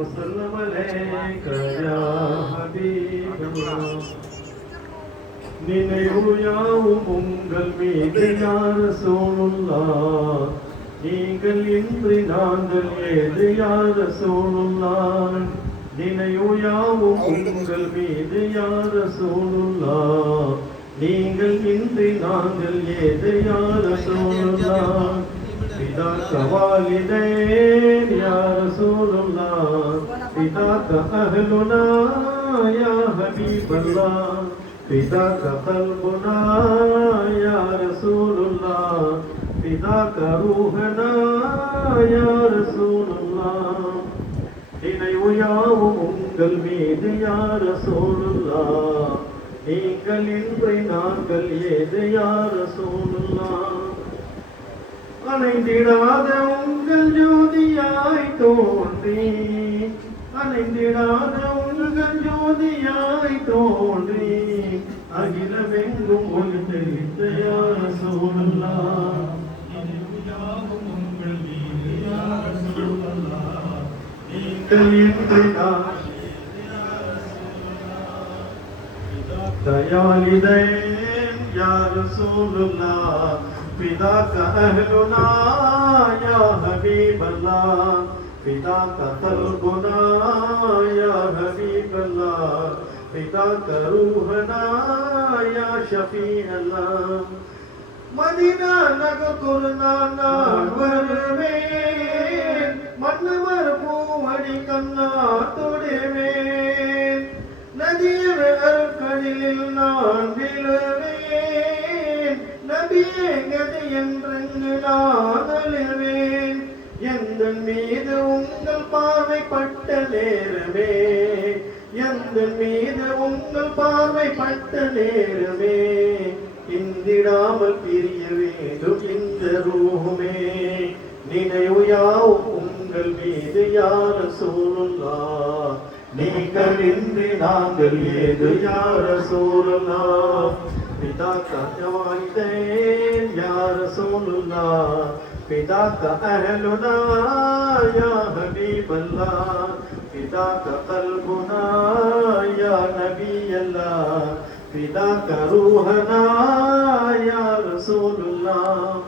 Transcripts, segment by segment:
وسلم عليك يا حبيب الله நினைவு யாவும் உங்கள் மீது யா ரசூலுல்லாஹ் நீங்கள் இன்றி நாங்கள் ஏது யா ரசூலுல்லாஹ் நினைவு யாவும் உங்கள் மீது யா ரசூலுல்லாஹ் நீங்கள் இன்றி நாங்கள் ஏது யா ரசூலுல்லாஹ் பிதாக்க வாலிதைன் யா ரசூலுல்லாஹ் பிதாக்க அஹ்லுனா யா ஹபீபல்லாஹ் பிதாக்க கல்புனா யா ரசூலுல்லாஹ் பிதாக்க ரூஹனா யா ரசூலுல்லாஹ் நினைவு யாவும் உங்கள் மீது யா ரசூலுல்லாஹ் நீங்கள் இன்றி நாங்கள் ஏது யா ரசூலுல்லாஹ் அணைந்திடாத உங்கள் ஜோதியாய் தோன்றி அணைந்திடாத உங்கள் ஜோதியாய் தோன்றி அகிலமெங்கும் ஒளித்தெளித்த யா ரசூலுல்லாஹ் உங்கள் மீது யா ரசூலுல்லாஹ் நீங்கள் இன்றி தயாலிதைன் யா ரசூலுல்லாஹ் பிதாக்க அஹ்லுனா யா ஹபீபல்லாஹ் பிதாக்க கல்புனா யா ஹபீபல்லாஹ் பிதாக்க ரூஹனா யா ஷஃபீஅல்லாஹ் மதீனா நகருக்குள் நான் வருவேன் மன்னவர் பூவடி கண்ணால் தொடுவேன் நதியர் அருட்கடலில் நான் விழுவேன் நபியே கதை என்றெங்கு நான் அழுவேன் எந்த மீது உங்கள் பார்வைப்பட்ட நேரமே எந்த மீது உங்கள் பார்வைப்பட்ட நேரமே இந்திடாமல் பிரிய வேண்டும் இந்த ரூஹுமே நினைவு யாவும் உங்கள் மீது யா ரசூலுல்லாஹ் நீங்கள் இன்றி நாங்கள் ஏது யா ரசூலுல்லாஹ் பிதாக்க வாலிதைன் யா ரசூலுல்லாஹ் பிதாக்க அஹ்லுனா யா ஹபீபல்லாஹ் பிதாக்க கல்புனா யா நபியல்லாஹ் பிதாக்க ரூஹனா யா ரசூலுல்லாஹ்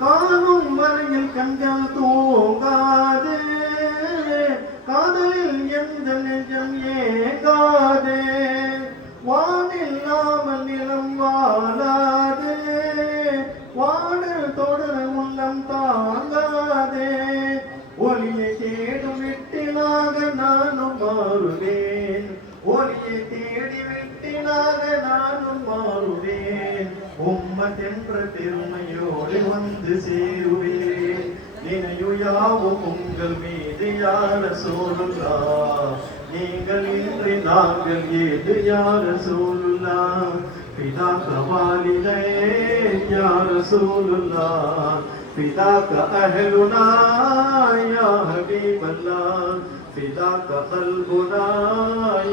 காணும் வரையில் கண்கள் தூங்காது காதலில் எந்த நெஞ்சம் ஏங்காது வானில்லாமல் நிலம் வாழாது வானில் தொடர உள்ளம் தாங்காது ஒளியை தேடும் விட்டினாக நானும் மாறுவேன் ஒளியை தேடி விட்டினாக நானும் மாறுவேன் உம்மதென்ற பெருமையோடு வந்து சேருவேன் நினைவு யாவும் உங்கள் மீது யா ரசூலுல்லாஹ் நீங்கள் இன்றி நாங்கள் ஏது யா ரசூலுல்லாஹ் பிதாக்க வாலிதைன் யா ரசூலுல்லாஹ் பிதாக்க அஹ்லுனா யா ஹபீபல்லாஹ் பிதாக்க கல்புனா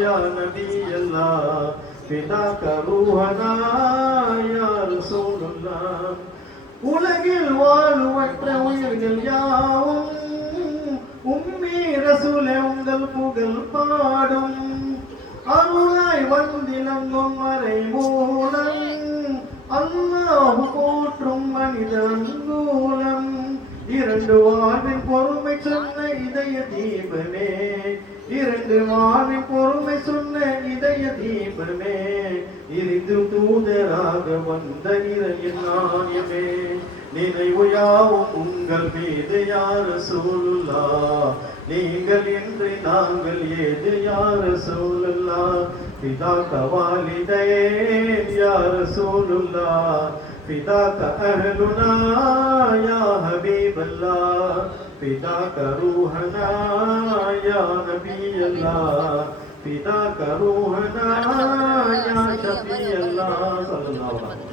யா நபியல்லாஹ் பிதாக்க ரூஹனா யா ரசூலுல்லாஹ் உலகில் வாழுவற்ற உயிர்கள் யாவும் உம்மி ரசூலே உங்கள் புகழ் பாடும் அருளாய் வந்திலங்கும் மறை மூலம் அல்லாஹ் போற்றும் மனிதன் மூலம் இரண்டு வாழ்வின் பொறுமை சொன்ன இதய தீபமே இரண்டு வாழ்வின் பொறுமை சொன்ன இதய தீபமே இருந்து தூதராக வந்த இறையின் நாயமே நினைவு யாவும் உங்கள் மீது யா ரசூலுல்லாஹ் நீங்கள் இன்றி நாங்கள் ஏது யா ரசூலுல்லாஹ் பிதாக்க வாலிதைன் யா ரசூலுல்லாஹ் பிதாக்க அஹ்லுனா யா ஹபீபல்லாஹ் பிதாக்க ரூஹனா யா நபியல்லாஹ் பிதாக்க ரூஹனா யா ஷஃபீஅல்லாஹ் ஸல்லல்லாஹு அலைஹி